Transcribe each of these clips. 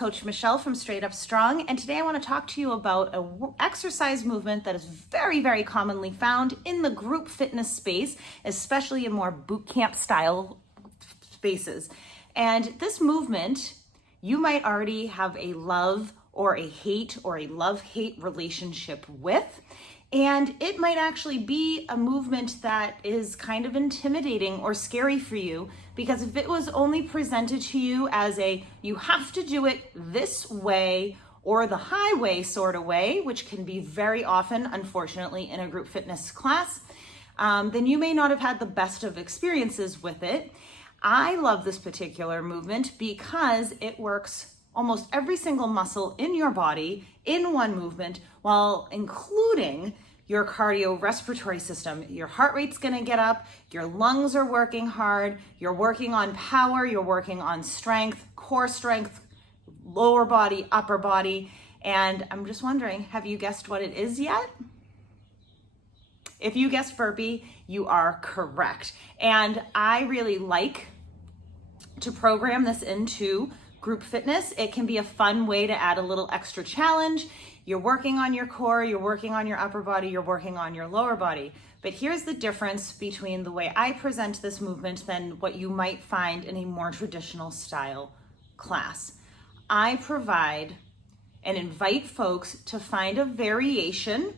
Coach Michelle from Straight Up Strong, and today I want to talk to you about an exercise movement that is very, very commonly found in the group fitness space, especially in more boot camp style spaces. And this movement, you might already have a love or a hate or a love-hate relationship with. And it might actually be a movement that is kind of intimidating or scary for you, because if it was only presented to you as you have to do it this way or the highway sort of way, which can be very often, unfortunately, in a group fitness class, then you may not have had the best of experiences with it. I love this particular movement because it works almost every single muscle in your body in one movement, while including your cardiorespiratory system. Your heart rate's gonna get up, your lungs are working hard, you're working on power, you're working on strength, core strength, lower body, upper body. And I'm just wondering, have you guessed what it is yet? If you guessed burpee, you are correct. And I really like to program this into group fitness. It can be a fun way to add a little extra challenge. You're working on your core, you're working on your upper body, you're working on your lower body. But here's the difference between the way I present this movement than what you might find in a more traditional style class. I provide and invite folks to find a variation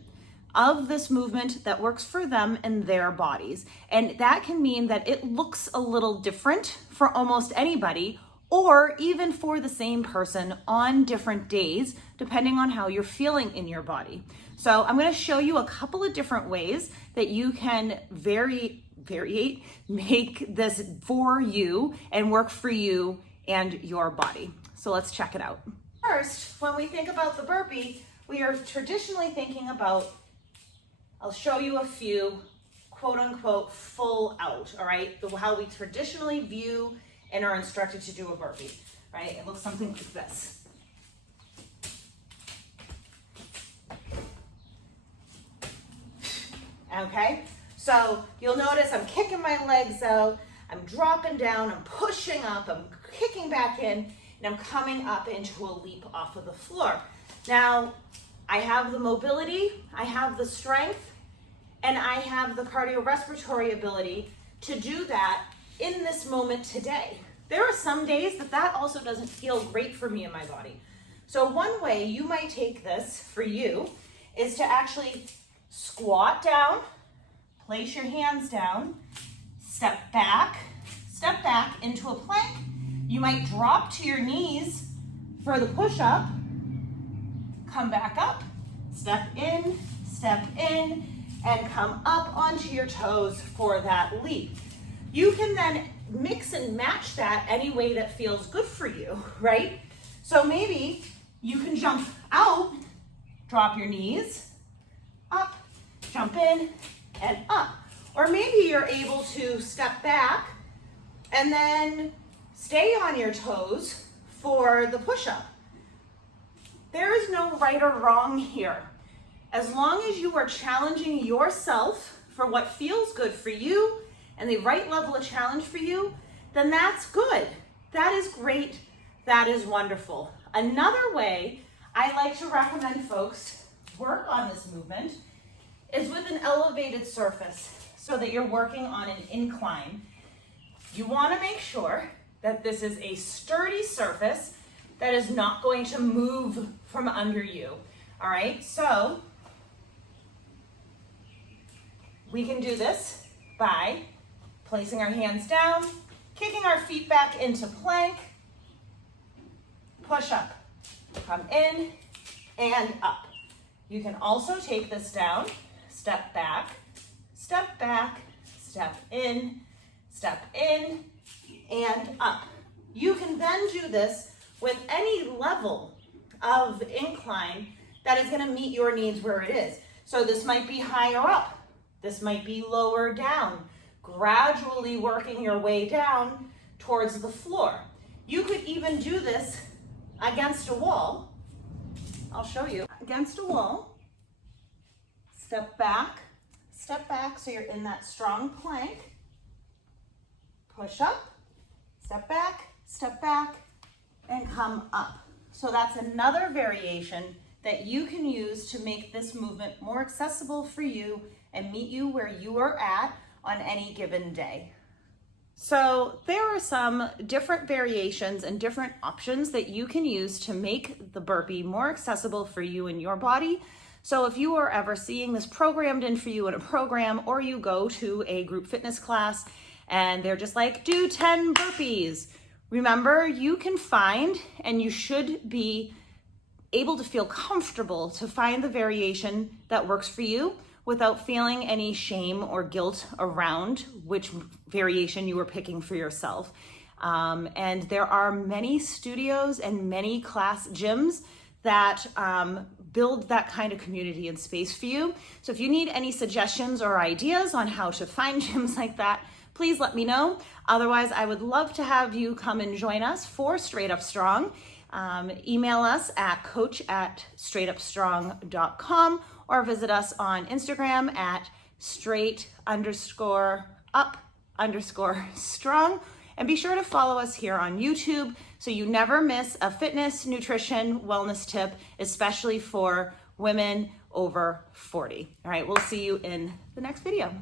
of this movement that works for them and their bodies. And that can mean that it looks a little different for almost anybody, or even for the same person on different days, depending on how you're feeling in your body. So I'm gonna show you a couple of different ways that you can make this for you and work for you and your body. So let's check it out. First, when we think about the burpee, we are traditionally thinking about, I'll show you a few quote unquote full out, all right? How we traditionally view and are instructed to do a burpee, right? It looks something like this. Okay, so you'll notice I'm kicking my legs out, I'm dropping down, I'm pushing up, I'm kicking back in, and I'm coming up into a leap off of the floor. Now, I have the mobility, I have the strength, and I have the cardiorespiratory ability to do that in this moment today. There are some days that also doesn't feel great for me in my body. So one way you might take this for you is to actually squat down, place your hands down, step back into a plank. You might drop to your knees for the push-up, come back up, step in, and come up onto your toes for that leap. You can then mix and match that any way that feels good for you, right? So maybe you can jump out, drop your knees, up, jump in, and up. Or maybe you're able to step back and then stay on your toes for the push-up. There is no right or wrong here. As long as you are challenging yourself for what feels good for you and the right level of challenge for you, then that's good. That is great. That is wonderful. Another way I like to recommend folks work on this movement is with an elevated surface, so that you're working on an incline. You want to make sure that this is a sturdy surface that is not going to move from under you. All right, so we can do this by placing our hands down, kicking our feet back into plank, push up, come in and up. You can also take this down, step back, step in, and up. You can then do this with any level of incline that is going to meet your needs where it is. So this might be higher up, this might be lower down, gradually working your way down towards the floor. You could even do this against a wall. I'll show you. Against a wall, step back so you're in that strong plank, push up, step back, and come up. So that's another variation that you can use to make this movement more accessible for you and meet you where you are at on any given day. So there are some different variations and different options that you can use to make the burpee more accessible for you and your body. So if you are ever seeing this programmed in for you in a program, or you go to a group fitness class and they're just like, do 10 burpees. Remember, you can find, and you should be able to feel comfortable to find the variation that works for you without feeling any shame or guilt around which variation you were picking for yourself. And there are many studios and many class gyms that build that kind of community and space for you. So if you need any suggestions or ideas on how to find gyms like that, please let me know. Otherwise, I would love to have you come and join us for Straight Up Strong. Email us at coach@straightupstrong.com or visit us on Instagram at straight_up_strong. And be sure to follow us here on YouTube so you never miss a fitness, nutrition, wellness tip, especially for women over 40. All right, we'll see you in the next video.